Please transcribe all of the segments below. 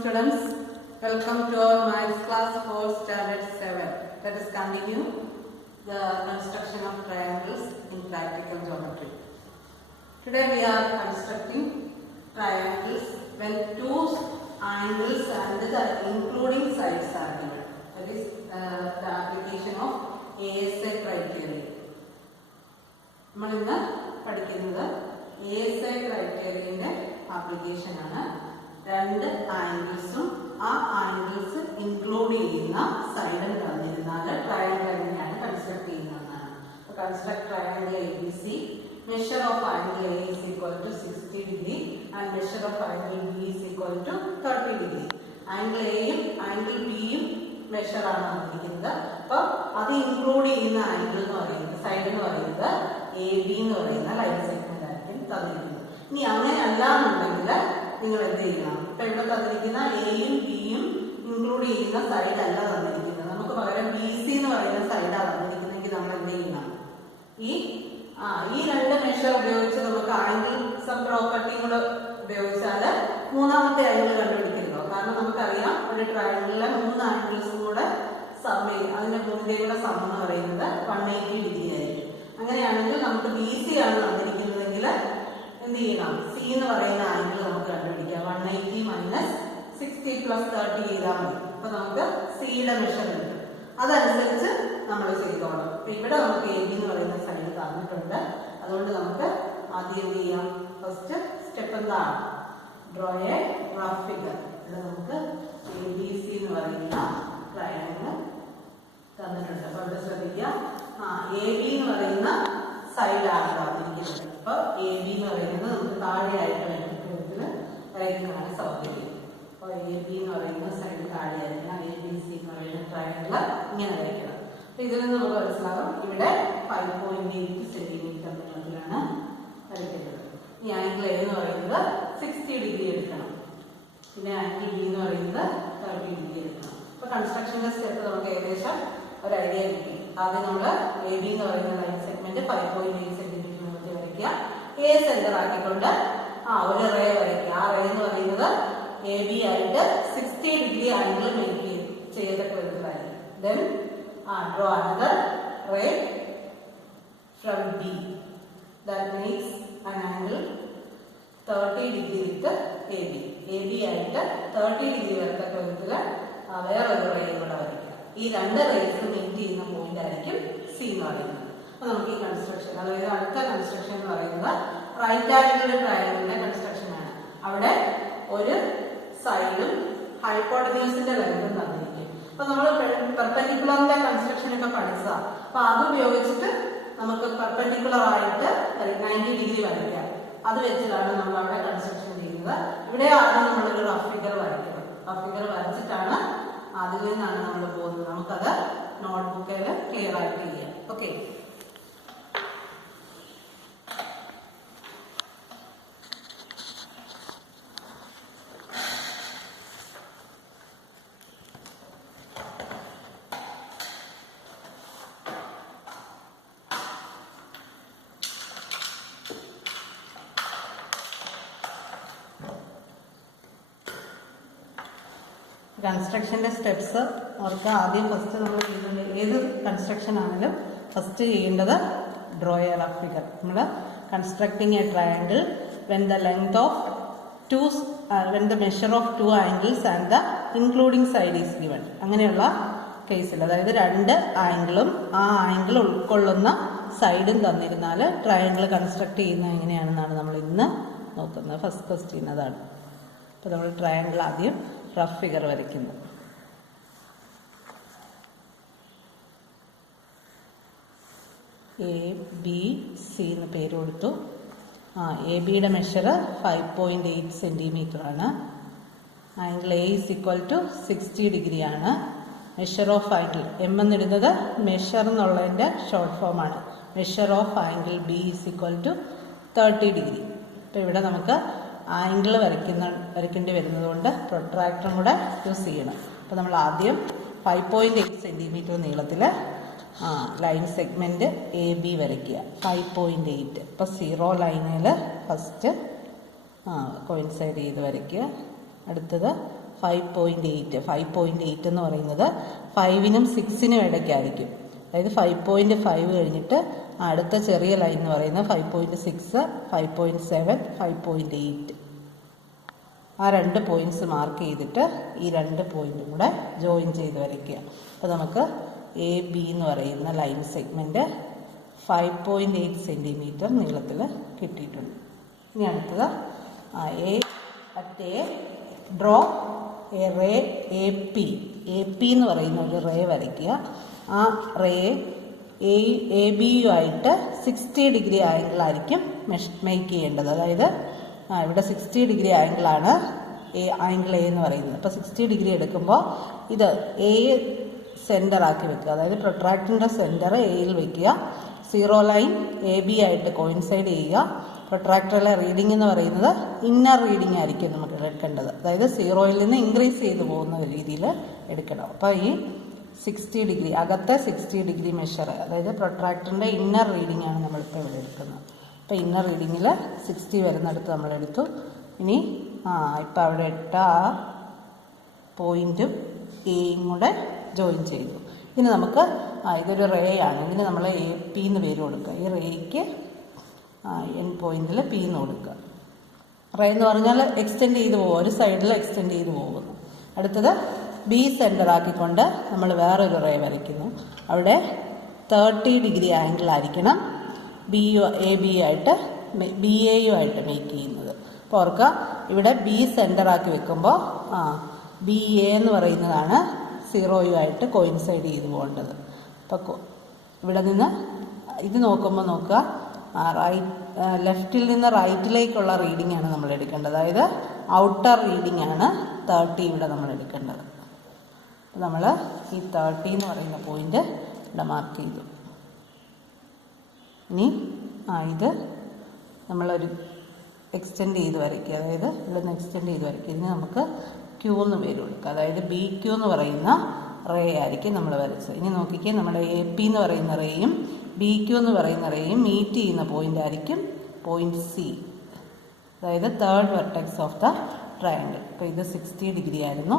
students, welcome to our maths class for standard 7. Let us continue the construction of triangles in practical geometry. Today we are constructing triangles when two angles and the including sides are given. That is the application of ASI criteria. നമ്മൾ ഇന്ന് പഠിക്കുന്നത് ASI criteria application ആണ്. രണ്ട് ആംഗിൾസും ആ angles include ചെയ്യുന്ന സൈഡും തന്നിരുന്നാൽ triangle എങ്ങനെയാണ് കൺസ്ട്രക്ട് ചെയ്യുന്നതെന്നാണ്. Construct triangle ABC. Measure of angle A is equal to 60 degree and measure of angle B is equal to 30 degree. Angle A യും angle B യും മെഷർ ആണ് തന്നിരിക്കുന്നത്. അപ്പോൾ അത് ഇൻക്ലൂഡ് ചെയ്യുന്ന ആംഗിൾ എന്ന് പറയുന്നത് സൈഡ് എന്ന് പറയുന്നത് AB എന്ന് പറയുന്ന ലൈൻ സെഗ്മെന്റ് ആയിരിക്കും തന്നിരിക്കുന്നത്. ഇനി അങ്ങനെ അല്ല എന്നുണ്ടെങ്കിൽ നിങ്ങൾ എന്ത് ചെയ്യണം? ഇപ്പൊ ഇവിടെ തന്നിരിക്കുന്ന എയും ബിയും ഇൻക്ലൂഡ് ചെയ്യുന്ന സൈഡ് അല്ല തന്നിരിക്കുന്നത്, നമുക്ക് പകരം BC എന്ന് പറയുന്ന സൈഡാണ് തന്നിരിക്കുന്നതെങ്കിൽ നമ്മൾ എന്ത് ചെയ്യണം? ഈ രണ്ട് മെഷർ ഉപയോഗിച്ച് നമുക്ക് ആംഗിൾ സം പ്രോപ്പർട്ടിയും കൂടെ ഉപയോഗിച്ചാൽ മൂന്നാമത്തെ ആംഗിൾ കണ്ടുപിടിക്കരുതോ? കാരണം നമുക്കറിയാം ഒരു ട്രയാങ്കിളിലെ മൂന്ന് ആംഗിൾസും കൂടെ അതിന്റെ മൂന്നിന്റെയും കൂടെ സം എന്ന് പറയുന്നത് 180 ഡിഗ്രി ആയിരിക്കും. അങ്ങനെയാണെങ്കിൽ നമുക്ക് BC ആണ് തന്നിരിക്കുന്നതെങ്കിൽ എന്ത് ചെയ്യണം? സി എന്ന് പറയുന്ന ആംഗിൾ നമുക്ക് കണ്ടുപിടിക്കാം. 180 മൈനസ് 60 പ്ലസ് 30 ചെയ്താൽ മതി. അപ്പൊ നമുക്ക് സിയുടെ മെഷർ കിട്ടും. അതനുസരിച്ച് നമ്മൾ ചെയ്തോളാം. അപ്പൊ ഇവിടെ നമുക്ക് AB എന്ന് പറയുന്ന സൈഡ് തന്നിട്ടുണ്ട്. അതുകൊണ്ട് നമുക്ക് ആദ്യം എന്ത് ചെയ്യാം? ഫസ്റ്റ് സ്റ്റെപ്പ് എന്താണ്? Draw a rough figure. ഇവിടെ നമുക്ക് ABC എന്ന് പറയുന്ന ട്രയാങ്കിൾ തന്നിട്ടുണ്ട്. അപ്പൊ ഇവിടെ ശ്രദ്ധിക്കാം, AB എന്ന് പറയുന്ന സൈഡാണ് തന്നിരിക്കുന്നത്. അപ്പൊ AB എന്ന് പറയുന്നത് നമുക്ക് താഴെയായിട്ട് വരയ്ക്കുന്നതാണ് സൗകര്യം. അപ്പൊ AB എന്ന് പറയുന്ന സൈഡ് താഴെയായിരിക്കണം. ABC എന്ന് പറയുന്ന ട്രയാങ്കിൾ ഇങ്ങനെ വരയ്ക്കണം. അപ്പൊ ഇതിൽ നിന്ന് നമുക്ക് മനസ്സിലാകും ഇവിടെ 5.8 സെന്റിമീറ്റർ നീളത്തിലാണ് വരയ്ക്കുന്നത്. ഈ ആംഗിൾ A എന്ന് പറയുന്നത് 60 ഡിഗ്രി എടുക്കണം. പിന്നെ ആംഗിൾ B എന്ന് പറയുന്നത് 30 ഡിഗ്രി എടുക്കണം. അപ്പൊ കൺസ്ട്രക്ഷന്റെ സ്റ്റെപ്പ് നമുക്ക് ഏകദേശം ഒരു ഐഡിയ കിട്ടി. ആദ്യം നമ്മൾ AB എന്ന് പറയുന്ന ലൈൻ സെഗ്മെന്റ് 5.8 സെന്റിമീറ്റർ നീളത്തിൽ വരയ്ക്കുക. A സെന്റർ ആക്കിക്കൊണ്ട് ഒരു റേ വരയ്ക്കുക. ആ റേ എന്ന് പറയുന്നത് AB ആയിട്ട് 60 ഡിഗ്രി ആംഗിൾ മേക്ക് ചെയ്തൊക്കെ വരുന്നതായിരിക്കും. Then draw another ray from B that makes an angle 30 degree with AB. AB ആയിട്ട് 30 ഡിഗ്രി വരത്തക്ക വിധത്തിൽ വേറൊരു റേ കൂടെ വരയ്ക്കുക. ഈ രണ്ട് റേസ് മീറ്റ് ചെയ്യുന്ന പോയിന്റ് ആയിരിക്കും സി എന്ന് പറയുന്നത്. അപ്പൊ നമുക്ക് ഈ കൺസ്ട്രക്ഷൻ, അതായത് അടുത്ത കൺസ്ട്രക്ഷൻ എന്ന് പറയുന്നത് റൈറ്റ് ആംഗിൾ ട്രയാങ്കിളിന്റെ കൺസ്ട്രക്ഷൻ ആണ്. അവിടെ ഒരു സൈഡും ഹൈപ്പോട്ടന്യൂസിന്റെ ലെങ്തും തന്നിരിക്കും. അപ്പൊ നമ്മൾ പെർപെൻഡിക്കുലറിന്റെ കൺസ്ട്രക്ഷൻ ഒക്കെ പഠിച്ചതാ. അപ്പൊ അത് ഉപയോഗിച്ചിട്ട് നമുക്ക് പെർപെൻഡിക്കുലർ ആയിട്ട് 90 ഡിഗ്രി വരയ്ക്കാം. അത് വെച്ചിട്ടാണ് നമ്മൾ അവിടെ കൺസ്ട്രക്ഷൻ ചെയ്യുന്നത്. ഇവിടെ ആദ്യം നമ്മളൊരു റഫ് ഫിഗർ വരയ്ക്കണം. റഫ് ഫിഗർ വരച്ചിട്ടാണ് അതിൽ നിന്നാണ് നമ്മൾ പോകുന്നത്. നമുക്കത് നോട്ട്ബുക്കിൽ ക്ലിയർ ആയിട്ട് ചെയ്യാം. ഓക്കെ, കൺസ്ട്രക്ഷന്റെ സ്റ്റെപ്സ് അവർക്ക് ആദ്യം ഫസ്റ്റ് നമ്മൾ ചെയ്യുന്നത് ഏത് കൺസ്ട്രക്ഷൻ ആണെങ്കിലും ഫസ്റ്റ് ചെയ്യേണ്ടത് ഡ്രോ എ റഫ് ഫിഗർ. നമ്മൾ constructing A triangle when the length of when the measure of two angles and the including side is given. അങ്ങനെയുള്ള കേസിൽ, അതായത് രണ്ട് ആംഗിളും ആ ആംഗിൾ ഉൾക്കൊള്ളുന്ന സൈഡും തന്നിരുന്നാൽ ട്രയാങ്കിൾ കൺസ്ട്രക്ട് ചെയ്യുന്നത് എങ്ങനെയാണെന്നാണ് നമ്മൾ ഇന്ന് നോക്കുന്നത്. ഫസ്റ്റ് ക്വസ്റ്റ്യൻ അതാണ്. അപ്പോൾ നമ്മൾ ട്രയാങ്കിൾ ആദ്യം റഫ് ഫിഗർ വരയ്ക്കുന്നു. ABC എന്ന് പേര് കൊടുത്തു. ABയുടെ മെഷർ 5.8 സെന്റിമീറ്റർ ആണ്. Angle A is equal to 60 degree ആണ്. മെഷർ ഓഫ് ആംഗിൾ M എന്നിടുന്നത് മെഷർ എന്നുള്ളതിൻ്റെ ഷോർട്ട് ഫോം ആണ്. Measure of angle B is equal to 30 degree. അപ്പോൾ ഇവിടെ നമുക്ക് ആംഗിൾ വരയ്ക്കേണ്ടി വരുന്നത് കൊണ്ട് പ്രൊട്രാക്ടറും കൂടെ യൂസ് ചെയ്യണം. അപ്പോൾ നമ്മൾ ആദ്യം 5.8 സെന്റിമീറ്റർ നീളത്തിൽ ലൈൻ സെഗ്മെന്റ് AB വരയ്ക്കുക. 5.8. അപ്പോൾ 0 ലൈനിൽ ഫസ്റ്റ് കോയിൻസൈഡ് ചെയ്ത് വരയ്ക്കുക. അടുത്തത് 5.8. 5.8 എന്ന് പറയുന്നത് 5നും 6നും ഇടയ്ക്കായിരിക്കും. അതായത് 5.5 കഴിഞ്ഞിട്ട് അടുത്ത ചെറിയ ലൈൻ എന്ന് പറയുന്നത് 5.6, 5.7, 5.8. ആ 2 പോയിന്റ്സ് മാർക്ക് ചെയ്തിട്ട് ഈ 2 പോയിന്റും കൂടെ ജോയിൻ ചെയ്ത് വരയ്ക്കുക. അപ്പോൾ നമുക്ക് എ ബി എന്ന് പറയുന്ന ലൈൻ സെഗ്മെന്റ് 5.8 സെന്റിമീറ്റർ നീളത്തിൽ കിട്ടിയിട്ടുണ്ട്. ഇനി അടുത്തത് draw a ray A P എന്ന് പറയുന്ന ഒരു റേ വരയ്ക്കുക. ആ റേ എ ബിയുമായിട്ട് 60 ഡിഗ്രി ആംഗിളായിരിക്കും മേക്ക് ചെയ്യേണ്ടത്. അതായത് ഇവിടെ 60 ഡിഗ്രി ആംഗിളാണ് ആംഗിൾ എ എന്ന് പറയുന്നത്. അപ്പോൾ 60 ഡിഗ്രി എടുക്കുമ്പോൾ ഇത് എ സെൻറ്റർ ആക്കി വെക്കുക. അതായത് പ്രൊട്രാക്ടറിൻ്റെ സെൻറ്റർ എയിൽ വെക്കുക. 0 ലൈൻ എ ബി ആയിട്ട് കോയിൻസൈഡ് ചെയ്യുക. പ്രൊട്രാക്ടറിലെ റീഡിംഗ് എന്ന് പറയുന്നത് ഇന്നർ റീഡിംഗ് ആയിരിക്കും നമുക്ക് എടുക്കേണ്ടത്. അതായത് 0യിൽ നിന്ന് ഇൻക്രീസ് ചെയ്ത് പോകുന്ന രീതിയിൽ എടുക്കണം. അപ്പോൾ ഈ 60 ഡിഗ്രി അകത്തെ 60 ഡിഗ്രി മെഷർ, അതായത് പ്രൊട്രാക്ടറിൻ്റെ ഇന്നർ റീഡിംഗ് ആണ് നമ്മളിപ്പോൾ ഇവിടെ എടുക്കുന്നത്. അപ്പോൾ ഇന്നർ റീഡിങ്ങിൽ 60 വരുന്നിടത്ത് നമ്മളെടുത്തു. ഇനി ഇപ്പം അവിടെ ഇട്ട ആ പോയിൻറ്റും എയും കൂടെ ജോയിൻ ചെയ്തു. ഇനി നമുക്ക് ഇതൊരു റേ ആണ്. ഇതിന് നമ്മൾ എ പി എന്ന് പേര് കൊടുക്കുക. ഈ റേക്ക് എൻ പോയിന്റിൽ പി എന്ന് കൊടുക്കുക. റേ എന്ന് പറഞ്ഞാൽ എക്സ്റ്റെൻഡ് ചെയ്ത് പോകും, ഒരു സൈഡിൽ എക്സ്റ്റെൻഡ് ചെയ്ത് പോകുന്നു. അടുത്തത് ബി സെൻറ്റർ ആക്കിക്കൊണ്ട് നമ്മൾ വേറൊരു റേ വരയ്ക്കുന്നു. അവിടെ 30 ഡിഗ്രി ആംഗിൾ ആയിരിക്കണം എ ബി ആയിട്ട് ബി എയുമായിട്ട് മേക്ക് ചെയ്യുന്നത്. അപ്പോൾ ഓർക്കുക, ഇവിടെ ബി സെൻറ്റർ ആക്കി വെക്കുമ്പോൾ ബി എ എന്ന് പറയുന്നതാണ് 0യുമായിട്ട് കോയിൻസൈഡ് ചെയ്ത് പോകേണ്ടത്. അപ്പോൾ ഇവിടെ നിന്ന് ഇത് നോക്കുമ്പോൾ നോക്കുക, ലെഫ്റ്റിൽ നിന്ന് റൈറ്റിലേക്കുള്ള റീഡിംഗ് ആണ് നമ്മൾ എടുക്കേണ്ടത്. അതായത് ഔട്ടർ റീഡിംഗ് ആണ് 30 ഇവിടെ നമ്മൾ എടുക്കേണ്ടത്. അപ്പോൾ നമ്മൾ ഈ 30 എന്ന് പറയുന്ന പോയിന്റ് ഇവിടെ മാർക്ക് ചെയ്തു. ഇനി ഇത് നമ്മളൊരു എക്സ്റ്റെൻഡ് ചെയ്ത് വരയ്ക്കുക. അതായത് ഇവിടെ നിന്ന് എക്സ്റ്റെൻഡ് ചെയ്ത് വരയ്ക്കുക. ഇതിന് നമുക്ക് ക്യൂ എന്ന് പേര് കൊടുക്കുക. അതായത് ബി ക്യൂ എന്ന് പറയുന്ന റേ ആയിരിക്കും നമ്മൾ വരച്ചത്. ഇനി നോക്കിക്കേ, നമ്മുടെ എ പി എന്ന് പറയുന്ന റേയും ബി ക്യൂ എന്ന് പറയുന്ന റേയും മീറ്റ് ചെയ്യുന്ന പോയിന്റ് ആയിരിക്കും പോയിന്റ് സി, അതായത് third vertex of the triangle. അപ്പോൾ ഇത് 60 ഡിഗ്രി ആയിരുന്നു,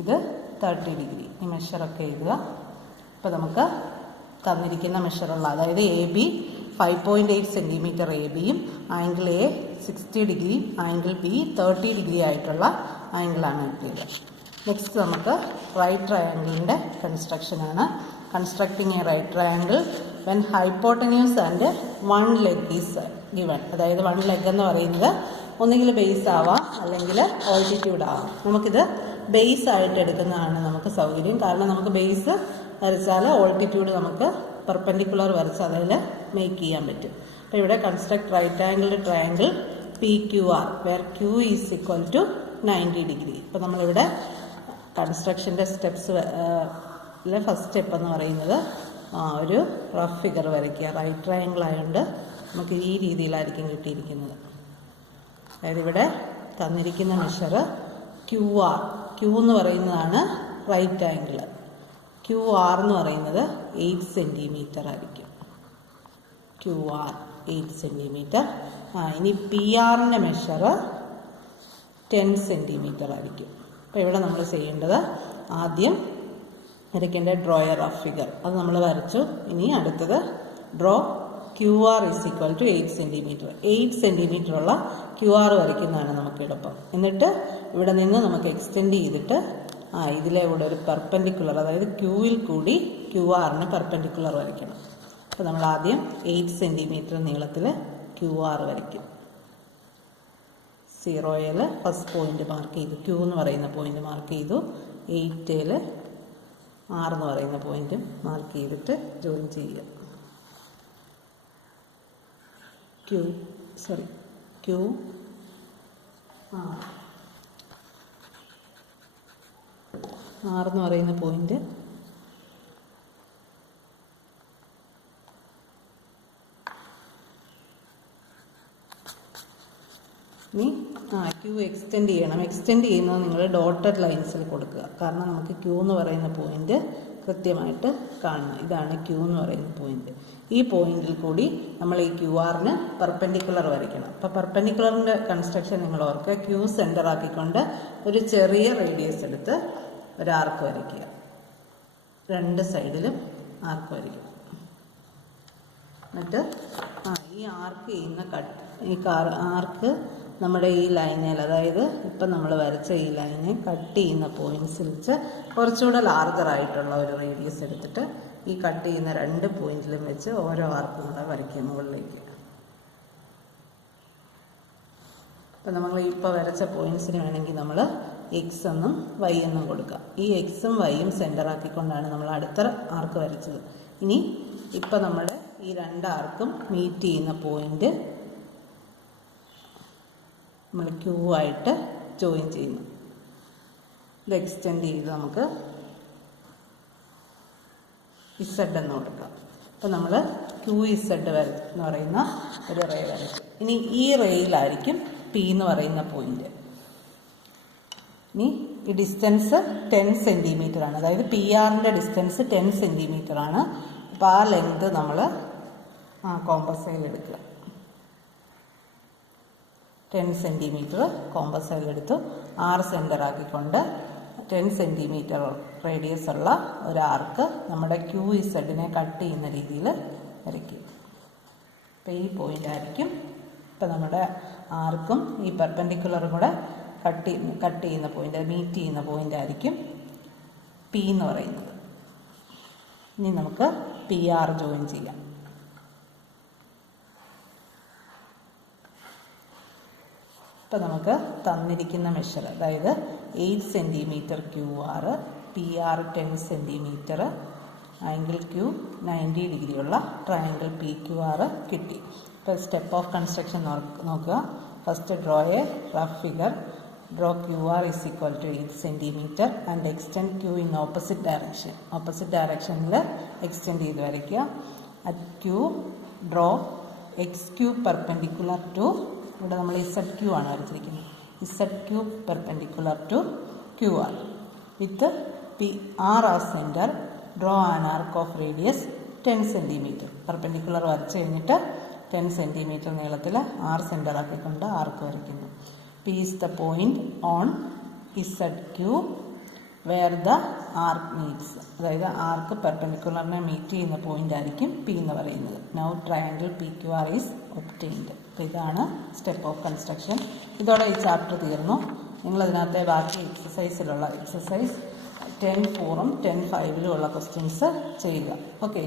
ഇത് 30 ഡിഗ്രി. ഈ മെഷറൊക്കെ എഴുതുക. അപ്പോൾ നമുക്ക് തന്നിരിക്കുന്ന മെഷറുള്ള, അതായത് എ ബി 5.8 സെൻറ്റിമീറ്റർ എ ബിയും angle A 60 degree, angle B 30 degree ആയിട്ടുള്ള ആംഗിളാണ് കിട്ടിയത്. നെക്സ്റ്റ് നമുക്ക് റൈറ്റ് ട്രയാങ്കിളിൻ്റെ കൺസ്ട്രക്ഷനാണ്. Constructing a right triangle when hypotenuse and 1 leg is given. അതായത് 1 leg എന്ന് പറയുന്നത് ഒന്നുകിൽ ബേസ് ആവാം അല്ലെങ്കിൽ ഓൾട്ടിറ്റ്യൂഡ് ആവാം. നമുക്കിത് ബേസ് ആയിട്ട് എടുക്കുന്നതാണ് നമുക്ക് സൗകര്യം. കാരണം നമുക്ക് ബേസ് വരച്ചാൽ ഓൾട്ടിറ്റ്യൂഡ് നമുക്ക് പെർപെൻഡിക്കുലർ വരച്ച് അതിൽ മേക്ക് ചെയ്യാൻ പറ്റും. അപ്പോൾ ഇവിടെ construct right angled triangle P Q R where Q is equal to 90 degree. ഇപ്പോൾ നമ്മളിവിടെ കൺസ്ട്രക്ഷൻ്റെ സ്റ്റെപ്സ് ഫസ്റ്റ് സ്റ്റെപ്പ് എന്ന് പറയുന്നത് ഒരു റഫ് ഫിഗർ വരയ്ക്കുക. റൈറ്റ് ട്രയാങ്കിൾ ആയതുകൊണ്ട് നമുക്ക് ഈ രീതിയിലായിരിക്കും കിട്ടിയിരിക്കുന്നത്. അതായത് ഇവിടെ തന്നിരിക്കുന്ന മെഷർ ക്യൂ ആർ, ക്യൂ എന്ന് പറയുന്നതാണ് റൈറ്റ് ആംഗിൾ, ക്യൂ ആർ എന്ന് പറയുന്നത് 8 സെൻറ്റിമീറ്റർ ആയിരിക്കും. Q R 8 centimetre. ഇനി പി ആറിൻ്റെ മെഷർ 10 സെൻറ്റിമീറ്റർ ആയിരിക്കും. അപ്പോൾ ഇവിടെ നമ്മൾ ചെയ്യേണ്ടത് ആദ്യം വരയ്ക്കേണ്ട ഡ്രോ എ റഫ് ഫിഗർ, അത് നമ്മൾ വരച്ചു. ഇനി അടുത്തത് draw Q R is equal to 8 centimetre. 8 centimetre ഉള്ള ക്യൂ ആർ വരയ്ക്കുന്നതാണ് നമുക്ക് എളുപ്പം. എന്നിട്ട് ഇവിടെ നിന്ന് നമുക്ക് എക്സ്റ്റെൻഡ് ചെയ്തിട്ട് ഇതിലെ കൂടെ ഒരു പെർപെൻഡിക്കുലർ, അതായത് ക്യൂവിൽ കൂടി ക്യൂ ആറിന് പെർപെൻഡിക്കുലർ വരയ്ക്കണം. അപ്പോൾ നമ്മൾ ആദ്യം 8 സെൻറ്റിമീറ്റർ നീളത്തിൽ ക്യൂ ആർ വരയ്ക്കും. 0യിൽ ഫസ്റ്റ് പോയിന്റ് മാർക്ക് ചെയ്തു, ക്യൂ എന്ന് പറയുന്ന പോയിന്റ് മാർക്ക് ചെയ്തു. 8ൽ ആർ എന്ന് പറയുന്ന പോയിന്റും മാർക്ക് ചെയ്തിട്ട് ജോയിൻ ചെയ്യുക. ക്യൂ ആർ എന്ന് പറയുന്ന പോയിന്റ് ഇനി ക്യൂ എക്സ്റ്റെൻഡ് ചെയ്യണം. എക്സ്റ്റെൻഡ് ചെയ്യുന്നത് നിങ്ങൾ ഡോട്ടഡ് ലൈൻസിൽ കൊടുക്കുക. കാരണം നമുക്ക് ക്യൂ എന്ന് പറയുന്ന പോയിന്റ് കൃത്യമായിട്ട് കാണണം. ഇതാണ് ക്യൂ എന്ന് പറയുന്ന പോയിന്റ്. ഈ പോയിന്റിൽ കൂടി നമ്മൾ ഈ ക്യു ആറിന് പെർപെൻഡിക്കുലർ വരയ്ക്കണം. അപ്പോൾ പെർപെൻഡിക്കുലറിൻ്റെ കൺസ്ട്രക്ഷൻ നിങ്ങൾ ഓർക്കുക. ക്യൂ സെൻറ്റർ ആക്കിക്കൊണ്ട് ഒരു ചെറിയ റേഡിയസ് എടുത്ത് ഒരു ആർക്ക് വരയ്ക്കുക. രണ്ട് സൈഡിലും ആർക്ക് വരയ്ക്കുക. എന്നിട്ട് ഈ ആർക്ക് ചെയ്യുന്ന ഈ ആർക്ക് നമ്മുടെ ഈ ലൈനിൽ, അതായത് ഇപ്പം നമ്മൾ വരച്ച ഈ ലൈനെ കട്ട് ചെയ്യുന്ന പോയിന്റ്സിൽ വെച്ച് കുറച്ചുകൂടെ ലാർജറായിട്ടുള്ള ഒരു റേഡിയസ് എടുത്തിട്ട് ഈ കട്ട് ചെയ്യുന്ന രണ്ട് പോയിന്റിലും വെച്ച് ഓരോ ആർക്കും കൂടെ വരയ്ക്കുക മുകളിലേക്ക്. അപ്പം നമ്മൾ ഇപ്പോൾ വരച്ച പോയിന്റ്സിന് വേണമെങ്കിൽ നമ്മൾ എക്സ് എന്നും വൈ എന്നും കൊടുക്കാം. ഈ എക്സും വൈയും സെൻറ്റർ ആക്കിക്കൊണ്ടാണ് നമ്മൾ അടുത്ത ആർക്ക് വരച്ചത്. ഇനി ഇപ്പം നമ്മുടെ ഈ രണ്ട് ആർക്കും മീറ്റ് ചെയ്യുന്ന പോയിന്റ് നമ്മൾ ക്യൂ ആയിട്ട് ജോയിൻ ചെയ്യുന്നു. ഇത് എക്സ്റ്റെൻഡ് ചെയ്ത് നമുക്ക് ഇസഡ് എന്ന് കൊടുക്കാം. അപ്പം നമ്മൾ ക്യൂ ഇസഡ് എന്ന് പറയുന്ന ഒരു റേ വരയ്ക്കും. ഇനി ഈ റേയിലായിരിക്കും പി എന്ന് പറയുന്ന പോയിന്റ്. ഇനി ഈ ഡിസ്റ്റൻസ് 10 സെൻറ്റിമീറ്റർ ആണ്. അതായത് പി ആറിൻ്റെ ഡിസ്റ്റൻസ് 10 സെൻറ്റിമീറ്റർ ആണ്. അപ്പോൾ ആ ലെങ്ത് നമ്മൾ കോമ്പസൈൽ എടുക്കുക. 10 സെൻറ്റിമീറ്റർ കോമ്പസൈൽ എടുത്തു ആർ സെൻറ്റർ ആക്കിക്കൊണ്ട് 10 സെൻറ്റിമീറ്റർ റേഡിയസ് ഉള്ള ഒരു ആർക്ക് നമ്മുടെ ക്യൂ ഇസഡിനെ കട്ട് ചെയ്യുന്ന രീതിയിൽ വരയ്ക്കും. അപ്പോൾ ഈ പോയിന്റ് ആയിരിക്കും ഇപ്പം നമ്മുടെ ആർക്കും ഈ പെർപെൻഡിക്കുലറും കൂടെ കട്ട് ചെയ്യുന്ന പോയിന്റ്, മീറ്റ് ചെയ്യുന്ന പോയിന്റ് ആയിരിക്കും പി എന്ന് പറയുന്നത്. ഇനി നമുക്ക് പി ആർ ജോയിൻ ചെയ്യാം. ഇപ്പം നമുക്ക് തന്നിരിക്കുന്ന മെഷർ, അതായത് 8 centimetre Q R, P R 10 centimetre, angle Q 90 ഡിഗ്രിയുള്ള ട്രയാങ്കിൾ പി ക്യൂ ആർ കിട്ടി. ഇപ്പോൾ സ്റ്റെപ്പ് ഓഫ് കൺസ്ട്രക്ഷൻ നോക്കുക. First draw a rough figure. Draw Q R is equal to 8 centimetre and extend Q in opposite direction. Opposite ഡയറക്ഷനിൽ extend ചെയ്ത് വരയ്ക്കുക. At Q draw X Q perpendicular to, ഇവിടെ നമ്മൾ Z Q ആണ് വരച്ചിരിക്കുന്നത്, Z Q perpendicular to Q R with P R as centre. Draw an arc of radius 10 centimetre. Perpendicular വരച്ച് കഴിഞ്ഞിട്ട് 10 centimetre നീളത്തിൽ ആർ സെൻറ്റർ ആക്കിക്കൊണ്ട് ആർക്ക് വരയ്ക്കുന്നു. P is the point on Z Q where the arc meets. അതായത് arc പെർപെൻഡിക്കുലറിനെ meet ചെയ്യുന്ന point ആയിരിക്കും P എന്ന് പറയുന്നത്. Now triangle P Q R is obtained. അപ്പോൾ ഇതാണ് സ്റ്റെപ്പ് ഓഫ് കൺസ്ട്രക്ഷൻ. ഇതോടെ ഈ ചാപ്റ്റർ തീർന്നു. നിങ്ങളതിനകത്തെ ബാക്കി എക്സസൈസിലുള്ള എക്സസൈസ് 10.4-10.5 ക്വസ്റ്റ്യൻസ് ചെയ്യുക. ഓക്കെ.